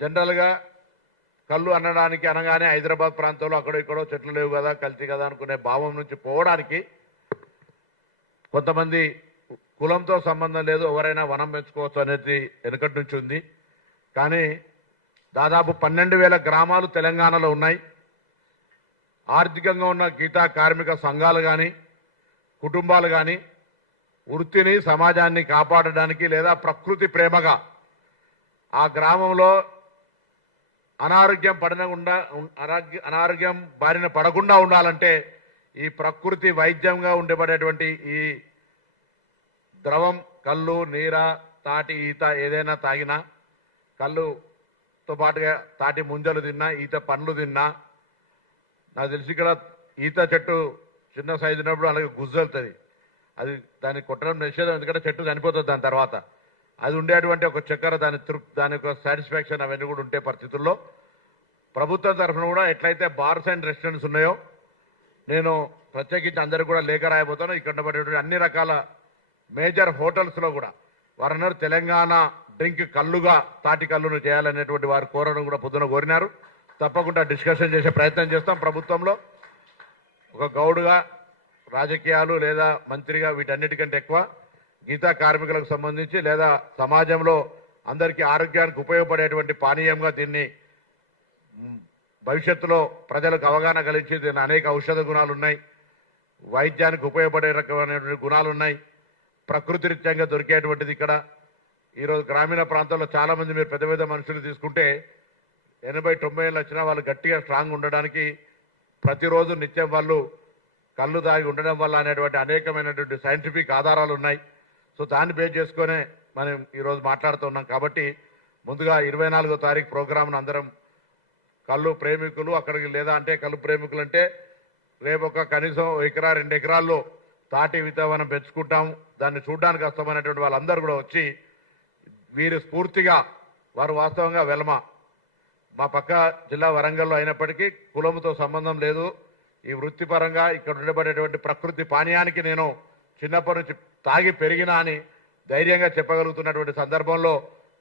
జనరల్గా కళ్ళు అనడానికి అనగానే హైదరాబాద్ ప్రాంతంలో అక్కడో ఇక్కడో చెట్లు లేవు కదా కల్తీ కదా అనుకునే భావం నుంచి పోవడానికి కొంతమంది కులంతో సంబంధం లేదు ఎవరైనా వనం పెంచుకోవచ్చు అనేది వెనుకటి నుంచి ఉంది. కానీ దాదాపు 12,000 గ్రామాలు తెలంగాణలో ఉన్నాయి. ఆర్థికంగా ఉన్న గీతా కార్మిక సంఘాలు కానీ కుటుంబాలు కానీ వృత్తిని సమాజాన్ని కాపాడడానికి లేదా ప్రకృతి ప్రేమగా ఆ గ్రామంలో అనారోగ్యం బారిన పడకుండా ఉండాలంటే ఈ ప్రకృతి వైద్యంగా ఉండబడేటువంటి ఈ ద్రవం కళ్ళు నీర తాటి ఈత ఏదైనా తాగినా కళ్ళుతో పాటుగా తాటి ముంజలు తిన్నా ఈత పండ్లు తిన్నా నాకు తెలిసి ఇక్కడ ఈత చెట్టు చిన్న సైజు ఉన్నప్పుడు అలాగే గుజ్జలుతుంది. అది దాన్ని కొట్టడం నిషేధం ఎందుకంటే చెట్టు చనిపోతుంది. దాని తర్వాత అది ఉండేటువంటి ఒక చక్కెర దాని యొక్క సాటిస్ఫాక్షన్ అవన్నీ కూడా ఉండే పరిస్థితుల్లో ప్రభుత్వం తరఫున కూడా ఎట్లయితే బార్స్ అండ్ రెస్టారెంట్స్ ఉన్నాయో నేను ప్రత్యేకించి అందరికీ కూడా లేఖ రాయబోతాను. ఇక్కడ పడేటువంటి అన్ని రకాల మేజర్ హోటల్స్లో కూడా వారన్నారు తెలంగాణ డ్రింక్ కళ్ళుగా తాటి కళ్ళును చేయాలనేటువంటి వారు కోరడం కూడా పొద్దున కోరినారు. తప్పకుండా డిస్కషన్ చేసే ప్రయత్నం చేస్తాం. ప్రభుత్వంలో ఒక గౌడుగా రాజకీయాలు లేదా మంత్రిగా వీటన్నిటికంటే ఎక్కువ గీతా కార్మికులకు సంబంధించి లేదా సమాజంలో అందరికీ ఆరోగ్యానికి ఉపయోగపడేటువంటి పానీయంగా దీన్ని భవిష్యత్తులో ప్రజలకు అవగాహన కలిగించి దీని అనేక ఔషధ గుణాలు ఉన్నాయి, వైద్యానికి ఉపయోగపడే రకమైనటువంటి గుణాలు ఉన్నాయి, ప్రకృతి రీత్యంగా దొరికేటువంటిది. ఇక్కడ ఈరోజు గ్రామీణ ప్రాంతాల్లో చాలామంది మీరు పెద్ద పెద్ద మనుషులు తీసుకుంటే 80-90 ఏళ్ళు వచ్చినా వాళ్ళు గట్టిగా స్ట్రాంగ్ ఉండడానికి ప్రతిరోజు నిత్యం వాళ్ళు కళ్ళు తాగి ఉండడం వల్ల అనేటువంటి అనేకమైనటువంటి సైంటిఫిక్ ఆధారాలు ఉన్నాయి. సో దాన్ని బేస్ చేసుకునే మనం ఈరోజు మాట్లాడుతున్నాం. కాబట్టి ముందుగా 24వ తారీఖు ప్రోగ్రామ్ను అందరం కళ్ళు ప్రేమికులు అక్కడికి లేదా అంటే కళ్ళు ప్రేమికులు అంటే రేపు ఒక కనీసం 1 ఎకరా 2 ఎకరాల్లో తాటి విత్తనం పెంచుకుంటాం దాన్ని చూడడానికి వస్తామనేటువంటి వాళ్ళందరూ కూడా వచ్చి వీరు స్ఫూర్తిగా వారు వాస్తవంగా వెలమ మా పక్క జిల్లా వరంగల్లో అయినప్పటికీ కులంతో సంబంధం లేదు. ఈ వృత్తిపరంగా ఇక్కడ ఉండబడేటువంటి ప్రకృతి పానీయానికి నేను చిన్నప్పటి నుంచి తాగి పెరిగినా అని ధైర్యంగా చెప్పగలుగుతున్నటువంటి సందర్భంలో